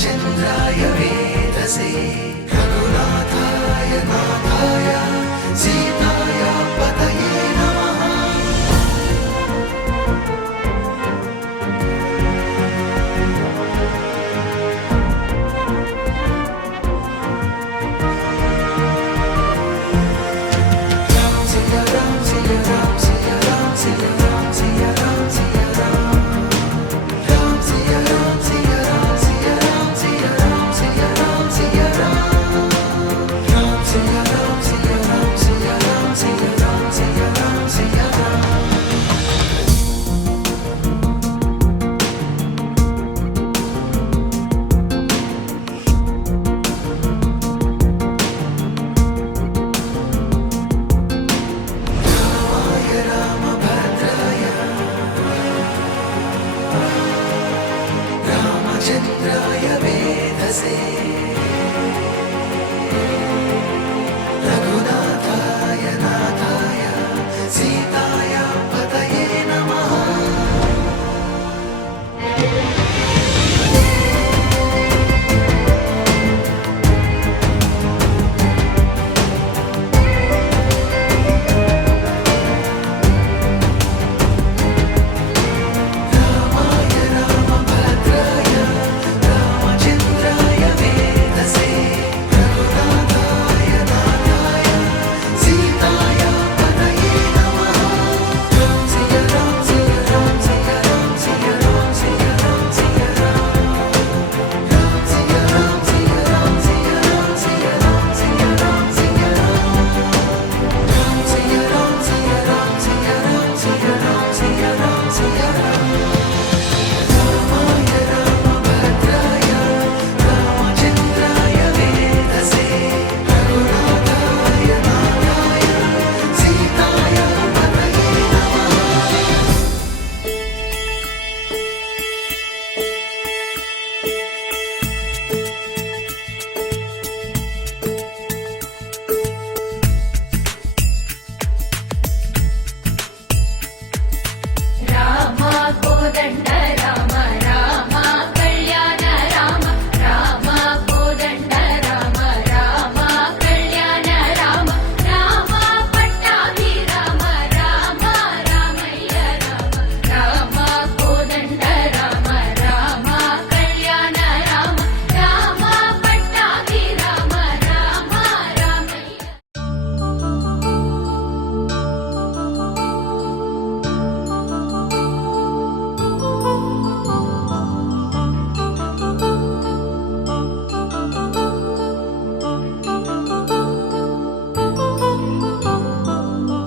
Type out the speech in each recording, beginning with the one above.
रामचन्द्राय वेधसे रघुनाथाय नाथाय सीताय पतये नमः। रामचन्द्राय वेधसे रघुनाथाय नाथाय सीताय पतये नमः।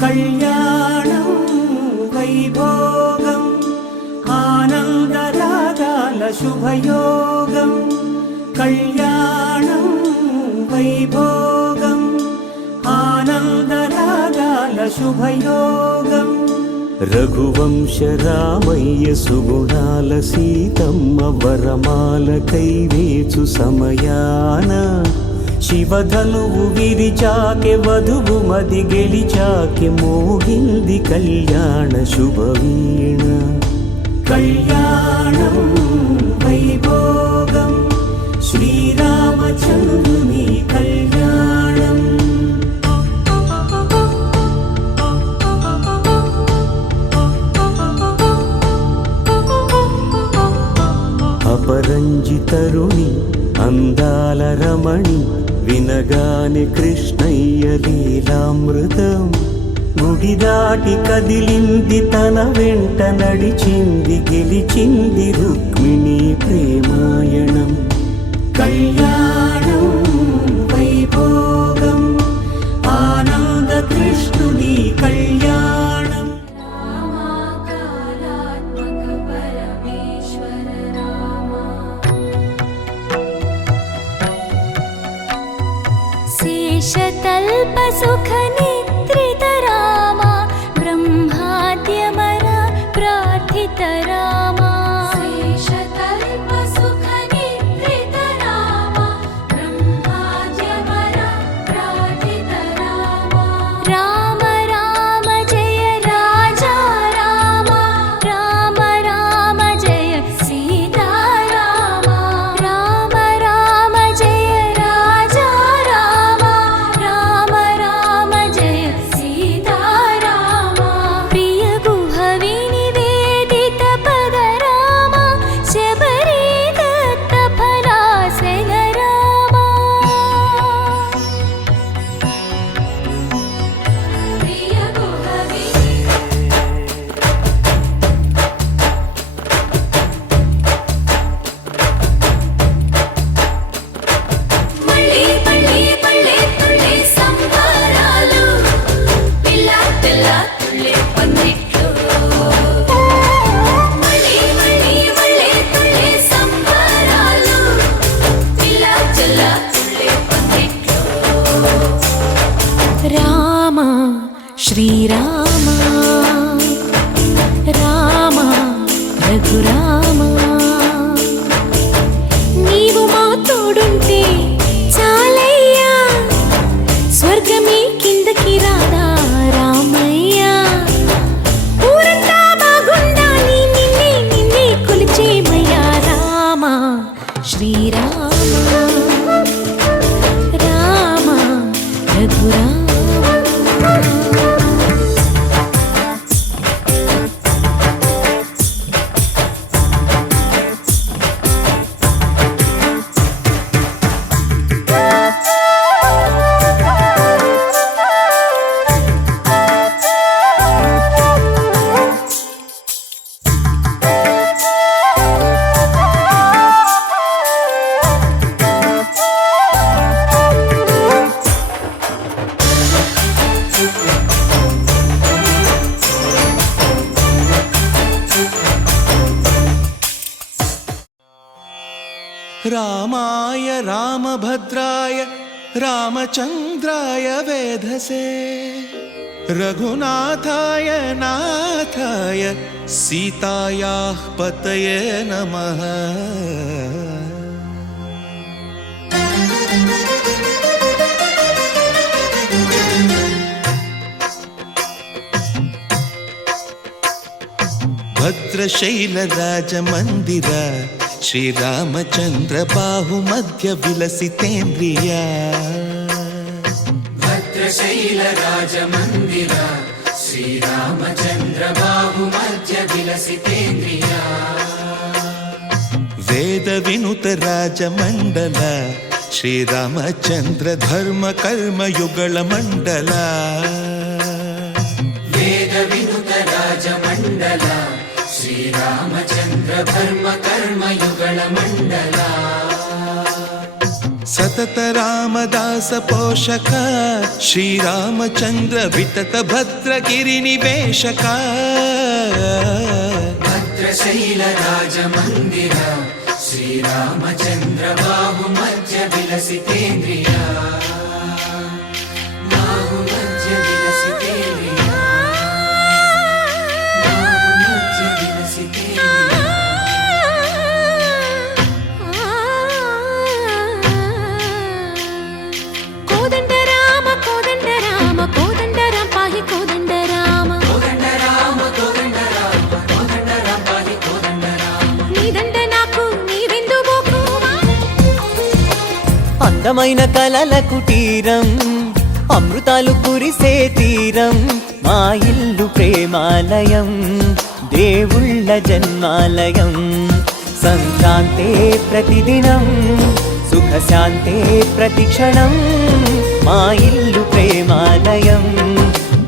కళ్యాణం వైభోగం ఆనందరాగాల శుభయోగం కళ్యాణం వైభోగం ఆనందరాగాల శుభయోగం రఘువంశ రామయ్య సుగుణాల సీతమ్మ వరమాల కైవేచు సమయాన శివధనువు విరిచాకె వధువు మది గెలిచాకె మోగింది కళ్యాణ శుభవీణ కళ్యాణం వైభోగం శ్రీరామచంద్రుని కళ్యాణం అపరంజి తరుణి అందాల రమణి వినగానే కృష్ణయ్య లీలామృతం గుడి దాటి కదిలింది తన వెంట నడిచింది గెలిచింది రుక్మిణి ప్రేమాయణం కళ్యాణం వైభోగం ఆనంద కృష్ణుని కళ్యాణం शेषतल्प सुख निद्रित रामा ब्रह्माद्यमर प्रार्थित रामा शेषतल्प सुख निद्रित रामा ब्रह्माद्यमर प्रार्थित रामा राम राम जय राजा रामा राम राम जय सीता रामा राम శ్రీరామ రామ రఘురామ నీవు మా తోడుంటే చాలయ్యా స్వర్గమే కిందకి రాదా రామయ్యా ఊరంతా బాగుండాలి నిన్నే నిన్నే కొలిచేమయ్యా రామ శ్రీరామ రామ రఘురామ रामाय रामभद्राय रामचन्द्राय वेधसे रघुनाथाय नाथाय सीतायाः पतये नमः। भद्रशैलराजमन्दिर श्रीरामचन्द्र बाहुमध्य विलसितेन्द्रिया भद्रशैलराजमन्दिर श्रीरामचन्द्र बाहुमध्य विलसितेन्द्रिया वेदविनुत राजमण्डल श्रीरामचन्द्र धर्म कर्म युगल मण्डल वेदविनुत राजमण्डल श्रीरामचन्द्र धर्म कर्म युगल मण्डल सतत रामदास पोषक श्रीरामचन्द्र वितत भद्रगिरि निवेशक भद्रशैलराजमन्दिर श्रीरामचन्द्र बाहुमध्य विलसितेन्द्रिया बाहुमध्य विलसितेन्द्रिया बाहुमध्य विलसितेन्द्रिया కోదండ రామ కోదండ రామ కోదండ రామ పాహి కోదండ రామ కోదండ రామ కోదండ రామ కోదండ రామ పాహి కోదండ రామ నీదండ నాకు నీవెందు బోకుమా అందమైన కలల కుటీరం అమృతాలు కురిసే తీరం మా ఇల్లు ప్రేమాలయం దేవుళ్ళ జన్మాలయం సంక్రాంతే ప్రతిదినం సుఖశాంతే ప్రతిక్షణం మా ఇల్లు ప్రేమాలయం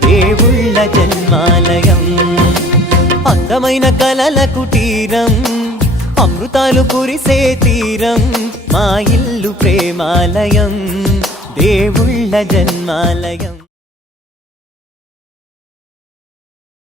దేవుళ్ళ జన్మాలయం అందమైన కలల కుటీరం అమృతాలు కురిసే తీరం మా ఇల్లు ప్రేమాలయం దేవుళ్ళ జన్మాలయం